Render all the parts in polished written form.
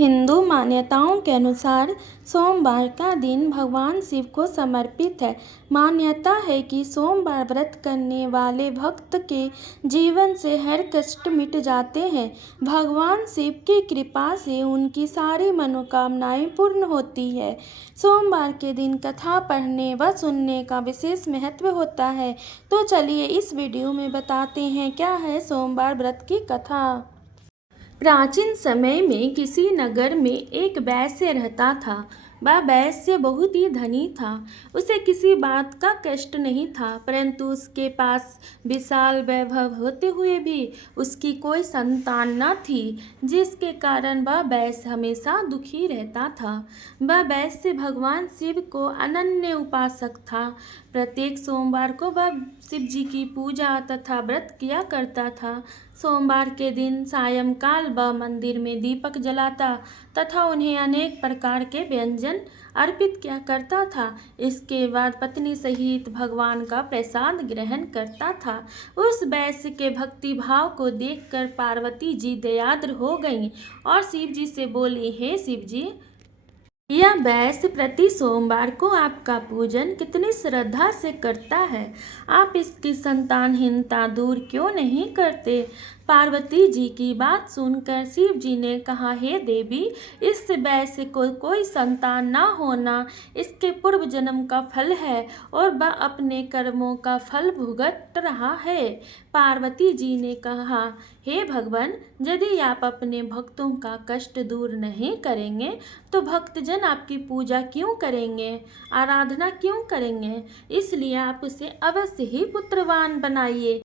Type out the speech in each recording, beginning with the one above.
हिंदू मान्यताओं के अनुसार सोमवार का दिन भगवान शिव को समर्पित है। मान्यता है कि सोमवार व्रत करने वाले भक्त के जीवन से हर कष्ट मिट जाते हैं। भगवान शिव की कृपा से उनकी सारी मनोकामनाएं पूर्ण होती है। सोमवार के दिन कथा पढ़ने व सुनने का विशेष महत्व होता है। तो चलिए इस वीडियो में बताते हैं क्या है सोमवार व्रत की कथा। प्राचीन समय में किसी नगर में एक वैश्य रहता था। वह वैश्य बहुत ही धनी था। उसे किसी बात का कष्ट नहीं था, परंतु उसके पास विशाल वैभव होते हुए भी उसकी कोई संतान न थी, जिसके कारण वह वैश्य हमेशा दुखी रहता था। वह वैश्य भगवान शिव को अनन्य उपासक था। प्रत्येक सोमवार को वह शिव जी की पूजा तथा व्रत किया करता था। सोमवार के दिन सायंकाल वह मंदिर में दीपक जलाता तथा उन्हें अनेक प्रकार के व्यंजन अर्पित किया करता था। इसके बाद पत्नी सहित भगवान का प्रसाद ग्रहण करता था। उस वैश्य के भक्ति भाव को देखकर पार्वती जी दयाद्र हो गईं और शिव जी से बोली, हे शिव जी, यह वैश्य प्रति सोमवार को आपका पूजन कितनी श्रद्धा से करता है, आप इसकी संतानहीनता दूर क्यों नहीं करते। पार्वती जी की बात सुनकर शिव जी ने कहा, हे देवी, इस वैश्य को कोई संतान न होना इसके पूर्व जन्म का फल है और वह अपने कर्मों का फल भुगत रहा है। पार्वती जी ने कहा, हे भगवान, यदि आप अपने भक्तों का कष्ट दूर नहीं करेंगे तो भक्तजन आपकी पूजा क्यों करेंगे, आराधना क्यों करेंगे, इसलिए आप उसे अवश्य ही पुत्रवान बनाइए।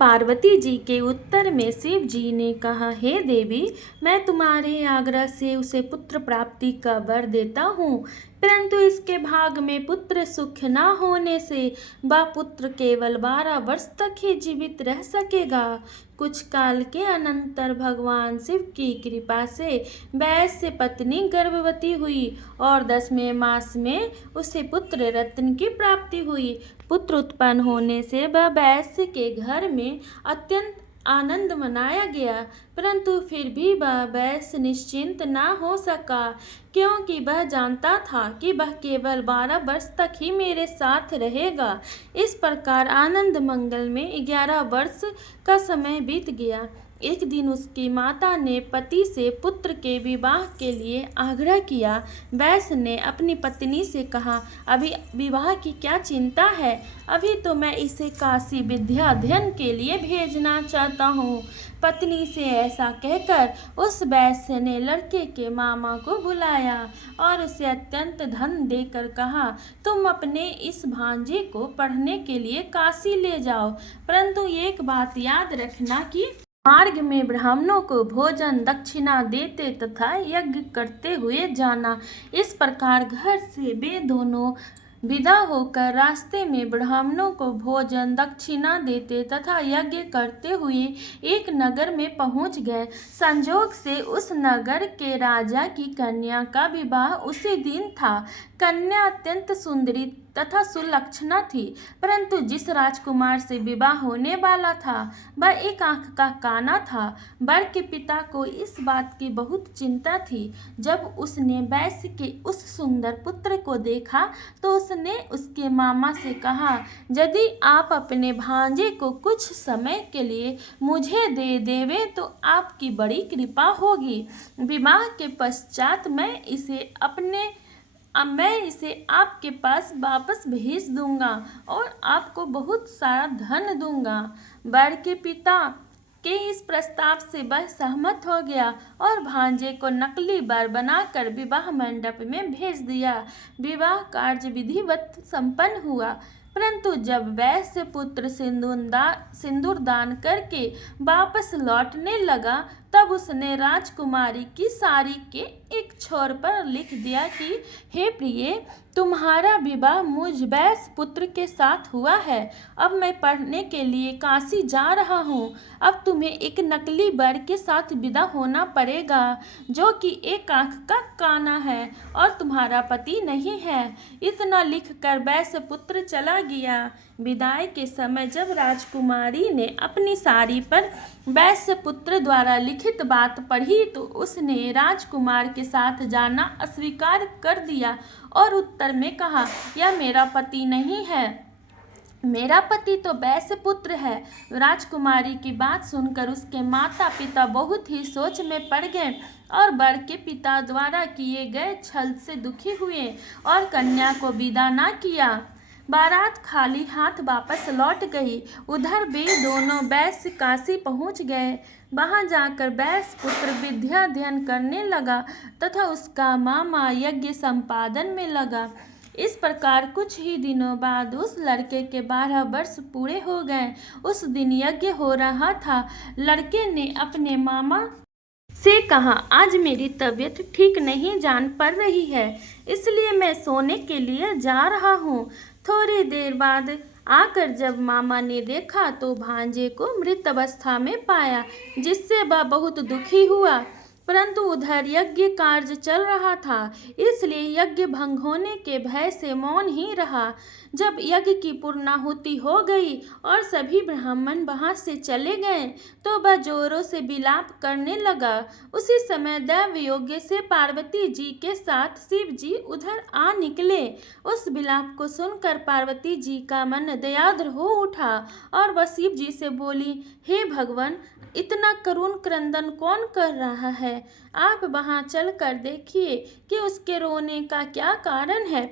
पार्वती जी के उत्तर में शिव जी ने कहा, हे देवी, मैं तुम्हारे आग्रह से उसे पुत्र प्राप्ति का वर देता हूँ, परंतु इसके भाग में पुत्र सुख न होने से वह पुत्र केवल 12 वर्ष तक ही जीवित रह सकेगा। कुछ काल के अनंतर भगवान शिव की कृपा से वैश्य पत्नी गर्भवती हुई और 10वें मास में उसे पुत्र रत्न की प्राप्ति हुई। पुत्र उत्पन्न होने से वह वैश्य के घर में अत्यंत आनंद मनाया गया, परंतु फिर भी वह वैश्य निश्चिंत न हो सका, क्योंकि वह जानता था कि वह केवल 12 वर्ष तक ही मेरे साथ रहेगा। इस प्रकार आनंद मंगल में 11 वर्ष का समय बीत गया। एक दिन उसकी माता ने पति से पुत्र के विवाह के लिए आग्रह किया। वैश्य ने अपनी पत्नी से कहा, अभी विवाह की क्या चिंता है, अभी तो मैं इसे काशी विद्या अध्ययन के लिए भेजना चाहता हूँ। पत्नी से ऐसा कहकर उस वैश्य ने लड़के के मामा को बुलाया और उसे अत्यंत धन देकर कहा, तुम अपने इस भांजे को पढ़ने के लिए काशी ले जाओ, परंतु एक बात याद रखना कि मार्ग में ब्राह्मणों को भोजन दक्षिणा देते तथा यज्ञ करते हुए जाना। इस प्रकार घर से वे दोनों विदा होकर रास्ते में ब्राह्मणों को भोजन दक्षिणा देते तथा यज्ञ करते हुए एक नगर में पहुंच गए। संजोग से उस नगर के राजा की कन्या का विवाह उसी दिन था। कन्या अत्यंत सुंदरी तथा सुलक्षणा थी, परंतु जिस राजकुमार से विवाह होने वाला था वह एक आंख का काना था। वर के पिता को इस बात की बहुत चिंता थी। जब उसने वैश्य के उस सुंदर पुत्र को देखा तो उसने उसके मामा से कहा, यदि आप अपने भांजे को कुछ समय के लिए मुझे दे देवे तो आपकी बड़ी कृपा होगी। विवाह के पश्चात मैं इसे आपके पास वापस भेज दूंगा और आपको बहुत सारा धन दूंगा। वर के पिता के इस प्रस्ताव से वह सहमत हो गया और भांजे को नकली वर बनाकर विवाह मंडप में भेज दिया। विवाह कार्य विधिवत संपन्न हुआ, परंतु जब वैश्य पुत्र सिंदूर दान करके वापस लौटने लगा तब उसने राजकुमारी की साड़ी के एक छोर पर लिख दिया कि हे प्रिय, तुम्हारा विवाह मुझ वैश्य पुत्र के साथ हुआ है। अब मैं पढ़ने के लिए काशी जा रहा हूँ। अब तुम्हें एक नकली वर के साथ विदा होना पड़ेगा, जो कि एक आंख का काना है और तुम्हारा पति नहीं है। इतना लिखकर वैश्य पुत्र चला गया। विदाई के समय जब राजकुमारी ने अपनी साड़ी पर वैश्य पुत्र द्वारा लिखी लिखित बात पढ़ी तो उसने राजकुमार के साथ जाना अस्वीकार कर दिया और उत्तर में कहा, यह मेरा पति नहीं है, मेरा पति तो वैश्य पुत्र है। राजकुमारी की बात सुनकर उसके माता पिता बहुत ही सोच में पड़ गए और वर के पिता द्वारा किए गए छल से दुखी हुए और कन्या को विदा न किया। बारात खाली हाथ वापस लौट गई। उधर वे दोनों वैश्य काशी पहुंच गए। वहां जाकर वैश्य पुत्र विद्या अध्ययन करने लगा तथा उसका मामा यज्ञ संपादन में लगा। इस प्रकार कुछ ही दिनों बाद उस लड़के के 12 वर्ष पूरे हो गए। उस दिन यज्ञ हो रहा था। लड़के ने अपने मामा से कहा, आज मेरी तबीयत ठीक नहीं जान पड़ रही है, इसलिए मैं सोने के लिए जा रहा हूँ। थोड़ी देर बाद आकर जब मामा ने देखा तो भांजे को मृत अवस्था में पाया, जिससे वह बहुत दुखी हुआ। परंतु उधर यज्ञ कार्य चल रहा था, इसलिए यज्ञ भंग होने के भय से मौन ही रहा। जब यज्ञ की पूर्णाहुति हो गई और सभी ब्राह्मण वहां से चले गए तो वह जोरों से विलाप करने लगा। उसी समय दैव योग्य से पार्वती जी के साथ शिव जी उधर आ निकले। उस विलाप को सुनकर पार्वती जी का मन दयाद्र हो उठा और वह शिव जी से बोली, हे भगवान, इतना करुण क्रंदन कौन कर रहा है? आप वहां चलकर देखिए कि उसके रोने का क्या कारण है।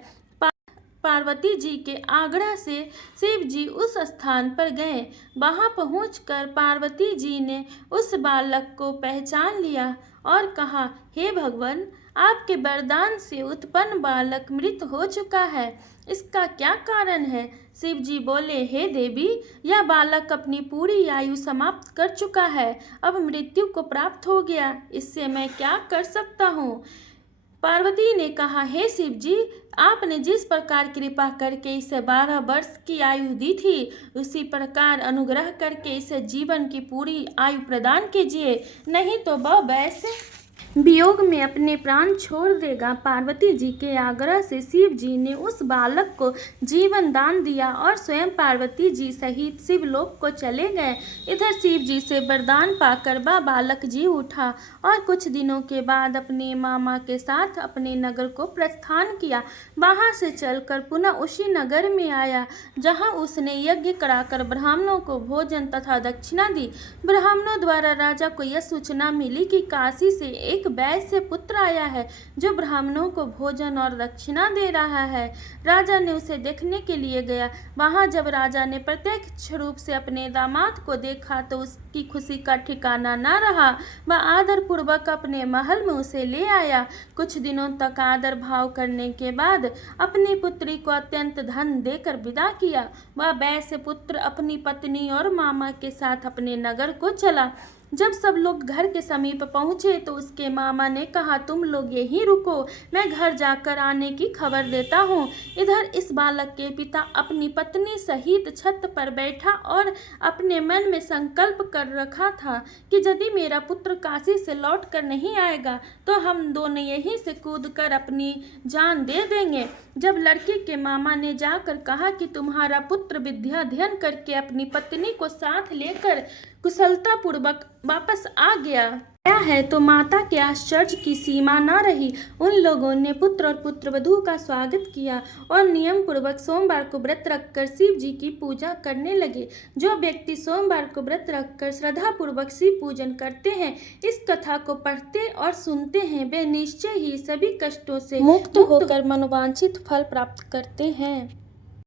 पार्वती जी के आग्रह से शिव जी उस स्थान पर गए। वहां पहुंचकर पार्वती जी ने उस बालक को पहचान लिया और कहा, हे भगवान, आपके वरदान से उत्पन्न बालक मृत हो चुका है, इसका क्या कारण है? शिव जी बोले, हे देवी, यह बालक अपनी पूरी आयु समाप्त कर चुका है, अब मृत्यु को प्राप्त हो गया, इससे मैं क्या कर सकता हूँ? पार्वती ने कहा, हे शिव जी, आपने जिस प्रकार कृपा करके इसे 12 वर्ष की आयु दी थी, उसी प्रकार अनुग्रह करके इसे जीवन की पूरी आयु प्रदान कीजिए, नहीं तो वह वैसे वियोग में अपने प्राण छोड़ देगा। पार्वती जी के आग्रह से शिव जी ने उस बालक को जीवन दान दिया और स्वयं पार्वती जी सहित शिवलोक को चले गए। इधर शिव जी से वरदान पाकर वह बालक जी उठा और कुछ दिनों के बाद अपने मामा के साथ अपने नगर को प्रस्थान किया। वहां से चलकर पुनः उसी नगर में आया जहां उसने यज्ञ कराकर ब्राह्मणों को भोजन तथा दक्षिणा दी। ब्राह्मणों द्वारा राजा को यह सूचना मिली कि काशी से एक वैश्य पुत्र आया है जो ब्राह्मणों को भोजन और दक्षिणा दे रहा है। राजा ने उसे देखने के लिए गया। वहां जब राजा ने प्रत्यक्ष रूप से अपने दामाद को देखा तो उसकी खुशी का ठिकाना न रहा। वह आदर पूर्वक अपने महल में उसे ले आया। कुछ दिनों तक आदर भाव करने के बाद अपनी पुत्री को अत्यंत धन देकर विदा किया। वह वैश्य पुत्र अपनी पत्नी और मामा के साथ अपने नगर को चला। जब सब लोग घर के समीप पहुंचे तो उसके मामा ने कहा, तुम लोग यहीं रुको, मैं घर जाकर आने की खबर देता हूँ। इधर इस बालक के पिता अपनी पत्नी सहित छत पर बैठा और अपने मन में संकल्प कर रखा था कि यदि मेरा पुत्र काशी से लौट कर नहीं आएगा तो हम दोनों यहीं से कूदकर अपनी जान दे देंगे। जब लड़के के मामा ने जाकर कहा कि तुम्हारा पुत्र विद्या अध्ययन करके अपनी पत्नी को साथ लेकर कुशलतापूर्वक वापस आ गया है तो माता के आश्चर्य की सीमा न रही। उन लोगों ने पुत्र और पुत्रवधू का स्वागत किया और नियम पूर्वक सोमवार को व्रत रखकर शिव जी की पूजा करने लगे। जो व्यक्ति सोमवार को व्रत रखकर श्रद्धा पूर्वक शिव पूजन करते हैं, इस कथा को पढ़ते और सुनते हैं, वे निश्चय ही सभी कष्टों से मुक्त होकर मनोवांछित फल प्राप्त करते हैं।